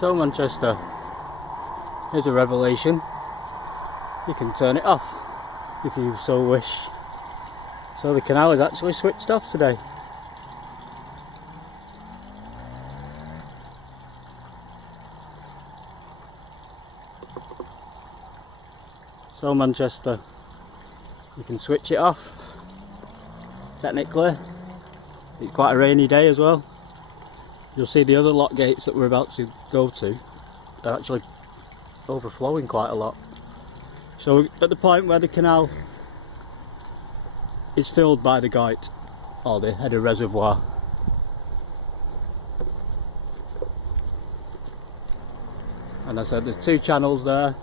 So Manchester, here's a revelation. You can turn it off if you so wish. So the canal is actually switched off today. So Manchester, you can switch it off. Technically, it's quite a rainy day as well. You'll see the other lock gates that we're about to go to are actually overflowing quite a lot. So at the point where the canal is filled by the Guyt, or the header reservoir, and I said there's two channels there.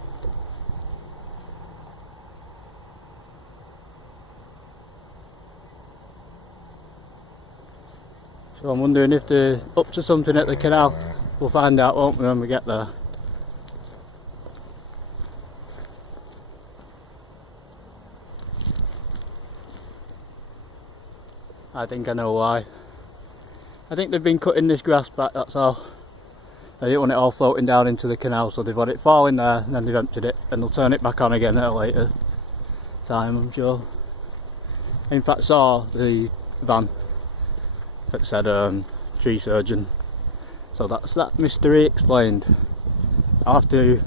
So I'm wondering if they're up to something at the canal. We'll find out, won't we, when we get there. I think I know why. I think they've been cutting this grass back, that's all. They didn't want it all floating down into the canal, so they've let it fall in there and then they've emptied it, and they'll turn it back on again at a later time, I'm sure. In fact, saw the van that said tree surgeon, so that's that mystery explained. I'll have to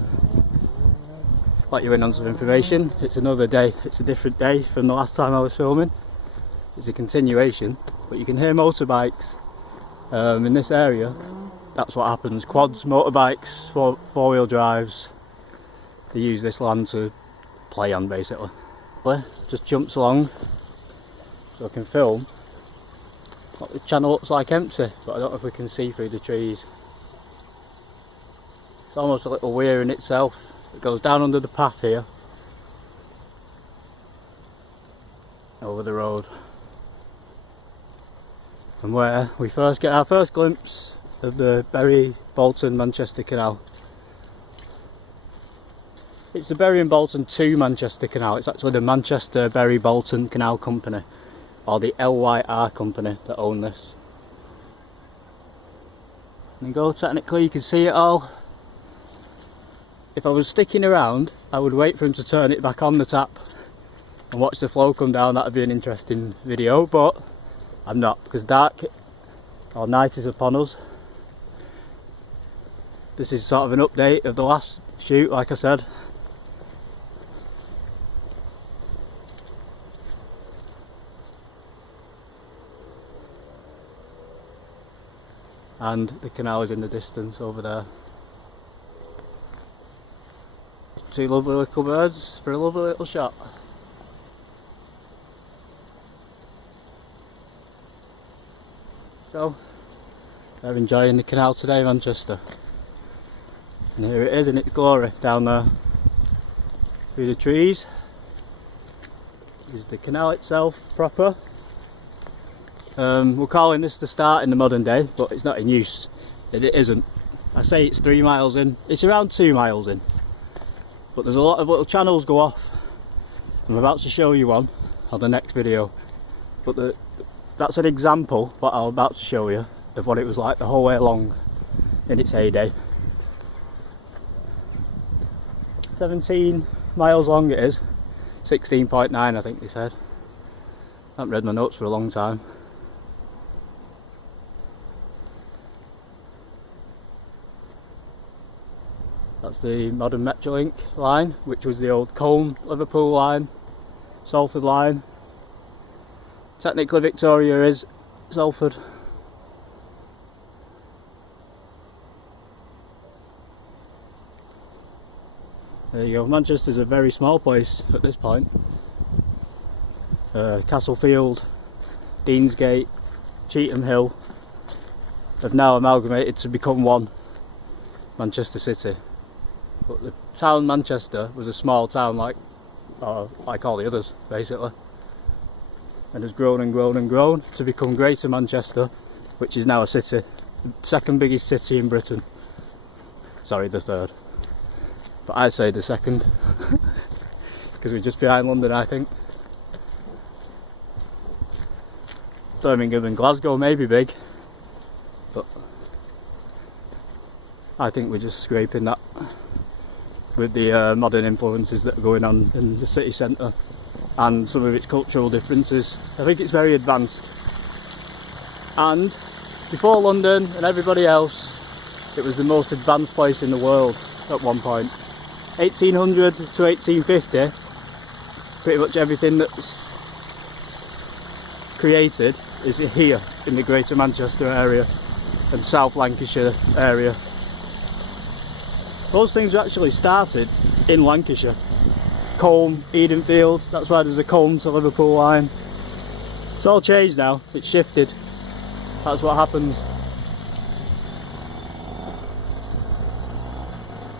let you in on some information. It's another day, it's a different day from the last time I was filming. It's a continuation, but you can hear motorbikes in this area. That's what happens. Quads, motorbikes, four-wheel drives, they use this land to play on basically. Just jumps along so I can film. The channel looks like empty, but I don't know if we can see through the trees. It's almost a little weir in itself. It goes down under the path here, over the road, and where we first get our first glimpse of the Bury, Bolton, Manchester Canal. It's the Bury and Bolton to Manchester Canal. It's actually the Manchester Bury Bolton Canal Company, or the LYR company, that own this. And you go, technically you can see it all. If I was sticking around, I would wait for him to turn it back on the tap and watch the flow come down. That would be an interesting video, but I'm not, because dark or night is upon us. This is sort of an update of the last shoot, like I said. And the canal is in the distance over there. Two lovely little birds for a lovely little shot. So, they're enjoying the canal today, Manchester. And here it is in its glory, down there through the trees. This is the canal itself proper. We're calling this the start in the modern day, but it's not in use. It isn't. I say it's 3 miles in. It's around 2 miles in. But there's a lot of little channels go off. I'm about to show you one on the next video. But that's an example, what I'm about to show you, of what it was like the whole way along in its heyday. 17 miles long it is. 16.9 I think they said. I haven't read my notes for a long time. That's the modern Metrolink line, which was the old Combe Liverpool line, Salford line. Technically Victoria is Salford. There you go. Manchester's a very small place at this point. Castlefield, Deansgate, Cheetham Hill have now amalgamated to become one Manchester City. But the town Manchester was a small town like all the others basically, and has grown and grown and grown to become Greater Manchester, which is now a city, the second biggest city in Britain. Sorry, the third, but I'd say the second because we're just behind London, I think. Birmingham and Glasgow may be big, but I think we're just scraping that with the modern influences that are going on in the city centre and some of its cultural differences. I think it's very advanced. And before London and everybody else, it was the most advanced place in the world at one point. 1800 to 1850, pretty much everything that's created is here in the Greater Manchester area and South Lancashire area. Those things were actually started in Lancashire. Combe, Edenfield, that's why there's a Combe to Liverpool line. It's all changed now, it's shifted. That's what happens.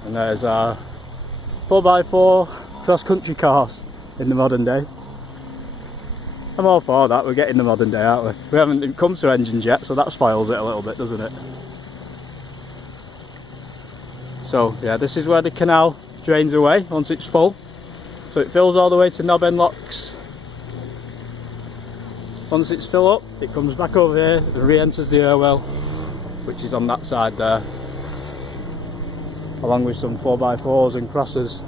And there's our 4x4 cross-country cars in the modern day. I'm all for that, we're getting the modern day, aren't we? We haven't come to engines yet, so that spoils it a little bit, doesn't it? So yeah, this is where the canal drains away once it's full. So it fills all the way to Knob End Locks. Once it's full up, it comes back over here and re-enters the Irwell, which is on that side there, along with some 4x4s and crossers.